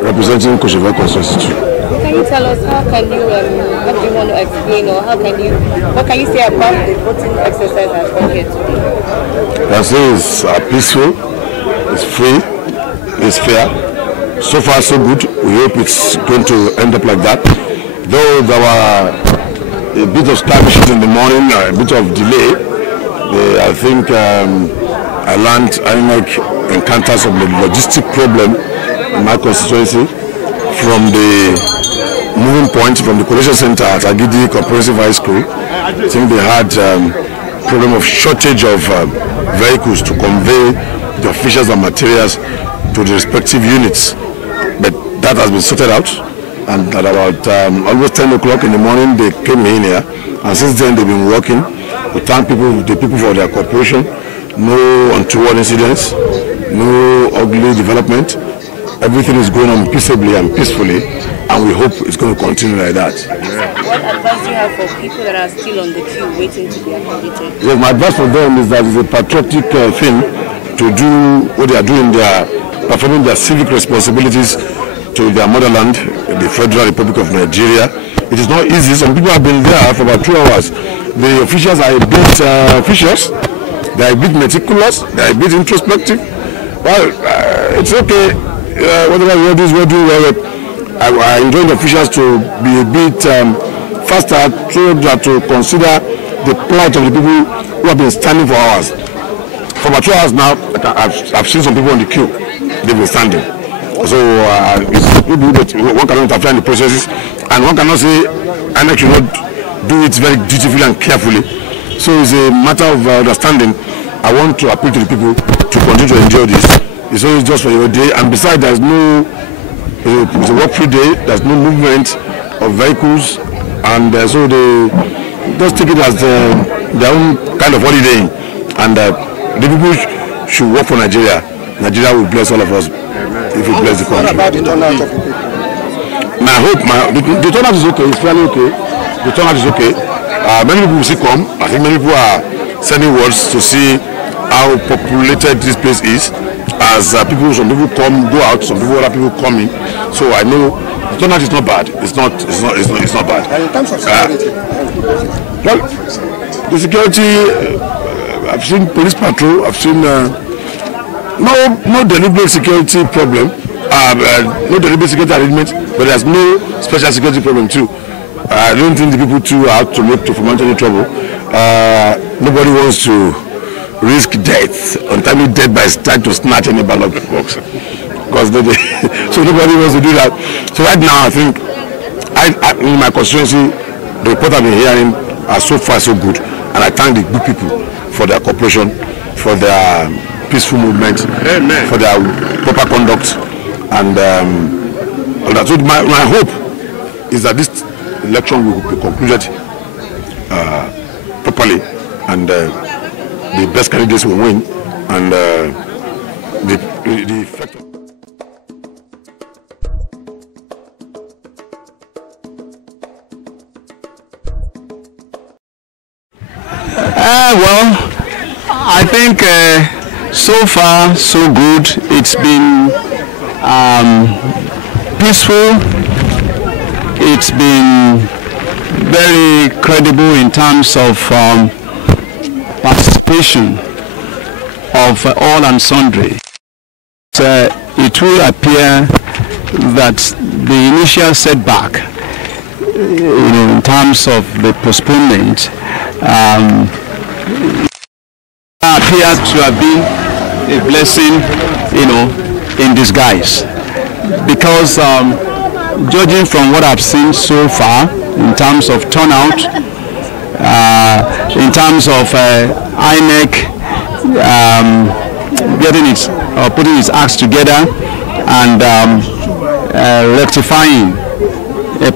Representing Kosheva constituency. Can you tell us what do you want to explain, or what can you say about the voting exercise that's gone here today? I say it's peaceful, it's free, it's fair. So far so good. We hope it's going to end up like that. Though there were a bit of skirmishes in the morning, a bit of delay, I think I learned encounters of the logistic problem in my constituency from the moving point from the collation center at Agidi Comprehensive High School. I think they had problem of shortage of vehicles to convey the officials and materials to the respective units, but that has been sorted out, and at about almost 10 o'clock in the morning they came in here, and since then they've been working. We thank the people for their cooperation. No untoward incidents, no ugly development. Everything is going on peaceably and peacefully, and we hope it's going to continue like that. What advice do you have for people that are still on the queue waiting to be accredited? Yes, my advice for them is that it's a patriotic thing to do what they are doing. They are performing their civic responsibilities to their motherland, the Federal Republic of Nigeria. It is not easy. Some people have been there for about 2 hours. The officials are a bit officious. They are a bit meticulous. They are a bit introspective. Well, it's okay. Whatever we do, we'll do well. I enjoy the officials to be a bit faster so that to consider the plight of the people who have been standing for hours. For about 2 hours now, I've seen some people on the queue. They've been standing. So one cannot interfere in the processes, and one cannot say I should not do it very dutifully and carefully. So it's a matter of understanding. I want to appeal to the people to continue to enjoy this. It's only just for your day, and besides, there's no, it's a work-free day. There's no movement of vehicles, and so they just take it as their own kind of holiday. And the people should work for Nigeria. Nigeria will bless all of us if we bless the country. What about the turnout of the people? I hope the turnout is okay. It's fairly okay. The turnout is okay. Many people will still come. I think many people are sending words to see how populated this place is. As some people come, go out, other people come in. So I know the turnout is not bad. It's not bad. And in terms of security, well, the security, I've seen police patrol. I've seen no deliberate security problem. No deliberate security arrangement, but there's no special security problem too. I don't think the people too are out to make to foment any trouble. Nobody wants to risk death, untimely death, by trying to snatch any ballot box, because so nobody wants to do that. So right now, I think in my constituency, the report I've been hearing are so far so good, and I thank the good people for their cooperation, for their peaceful movement, Amen, for their proper conduct, and all that. So my hope is that this election will be concluded properly, and the best candidates will win, and the effect of well, I think so far so good. It's been peaceful. It's been very credible in terms of participation of all and sundry. It will appear that the initial setback, in terms of the postponement, appears to have been a blessing, in disguise, because judging from what I've seen so far in terms of turnout, in terms of INEC putting its acts together and rectifying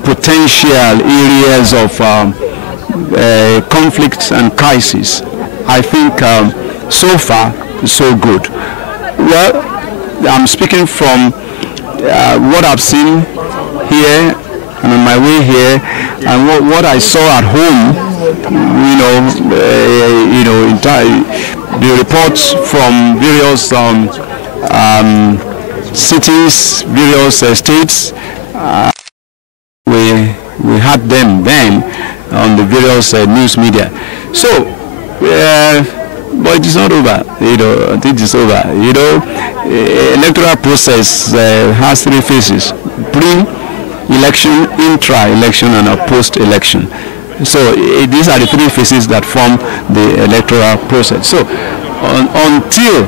potential areas of conflicts and crisis, I think so far so good. Well, I'm speaking from what I've seen here and on my way here, and what I saw at home. The reports from various cities, various states. We had them then on the various news media. So, but it is not over. It is over. Electoral process has three phases: pre-election, intra-election, and a post-election. So these are the three phases that form the electoral process. So until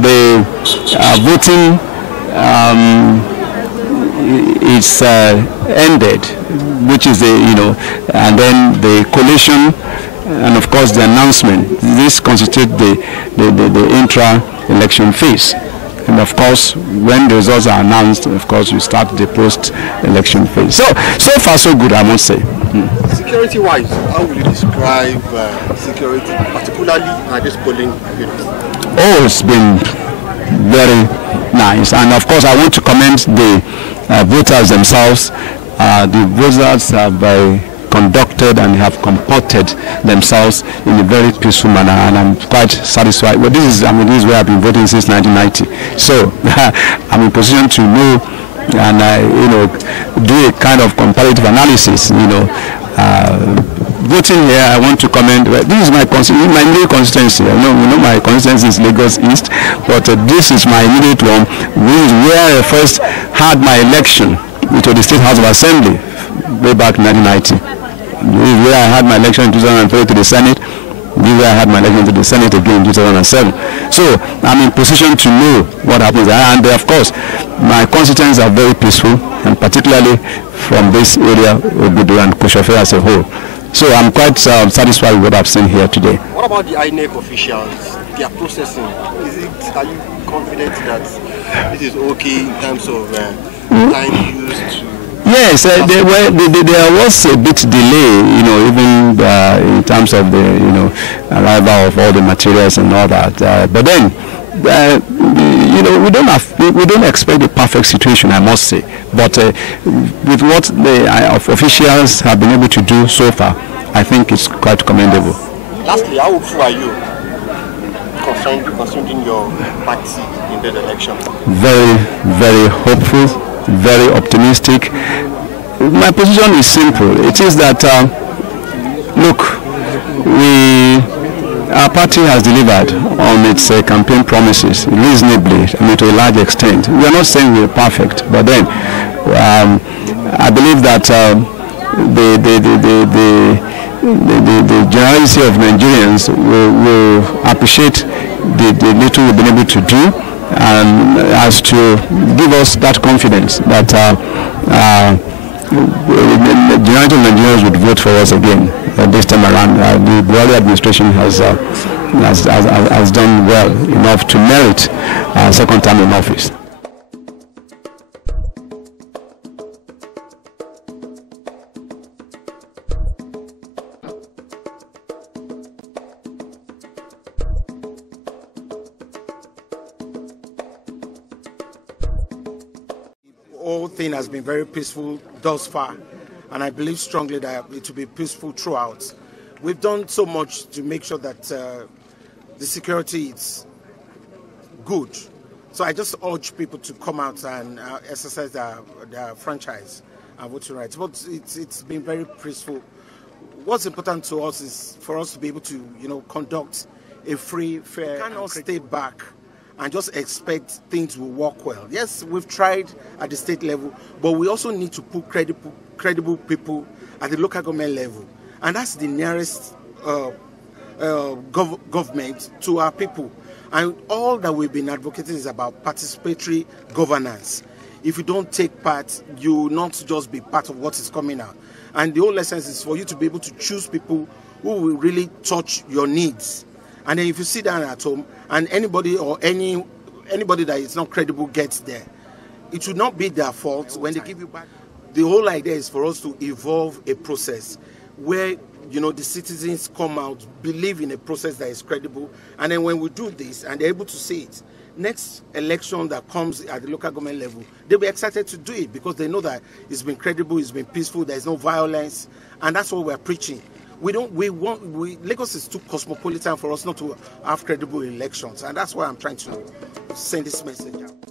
the voting is ended, which is and then the collation and of course the announcement. This constitutes the intra-election phase. And of course, when the results are announced, of course, we start the post-election phase. So far so good, I must say. Security-wise, how will you describe security, particularly at this polling unit? Oh, it's been very nice, and of course, I want to commend the voters themselves. The voters have conducted and have comported themselves in a very peaceful manner, and I'm quite satisfied. Well, this is where I've been voting since 1990. So I'm in position to know and do a kind of comparative analysis. Voting here, I want to comment. This is my immediate constituency. I know my constituency is Lagos East, but this is my immediate one. This is where I first had my election into the State House of Assembly way back in 1990. This is where I had my election in 2003 to the Senate. This is where I had my election to the Senate again in 2007. So I'm in position to know what happens. And of course, my constituents are very peaceful, and particularly from this area, Obudu and Koshofe as a whole. So I'm quite satisfied with what I've seen here today. What about the INEC officials, their processing? Are you confident that this is okay in terms of time used to? Yes, there was a bit delay, even in terms of the, arrival of all the materials and all that. But then, we don't expect a perfect situation, I must say. But with what the officials have been able to do so far, I think it's quite commendable. Lastly, how hopeful are you concerning your party in the election? Very, very hopeful, very optimistic. My position is simple. It is that, look, our party has delivered on its campaign promises reasonably, to a large extent. We are not saying we are perfect, but then I believe that the generality of Nigerians will appreciate the little we've been able to do, and as to give us that confidence that the generality of Nigerians would vote for us again this time around. The Buhari administration has done well enough to merit a second term in office. The whole thing has been very peaceful thus far, and I believe strongly that it will be peaceful throughout. We've done so much to make sure that the security is good. So I just urge people to come out and exercise their franchise and voting rights. But it's been very peaceful. What's important to us is for us to be able to, conduct a free, fair, we cannot stay back and just expect things will work well. Yes, we've tried at the state level, but we also need to put credible people at the local government level. And that's the nearest government to our people. And all that we've been advocating is about participatory governance. If you don't take part, you will not just be part of what is coming out. And the whole essence is for you to be able to choose people who will really touch your needs. And then if you sit down at home and anybody that is not credible gets there, it should not be their fault when they give you back. The whole idea is for us to evolve a process where the citizens come out, believe in a process that is credible, and then when we do this and they're able to see it, next election that comes at the local government level, they'll be excited to do it because they know that it's been credible, it's been peaceful, there's no violence, and that's what we're preaching. Lagos is too cosmopolitan for us not to have credible elections, and that's why I'm trying to send this message out.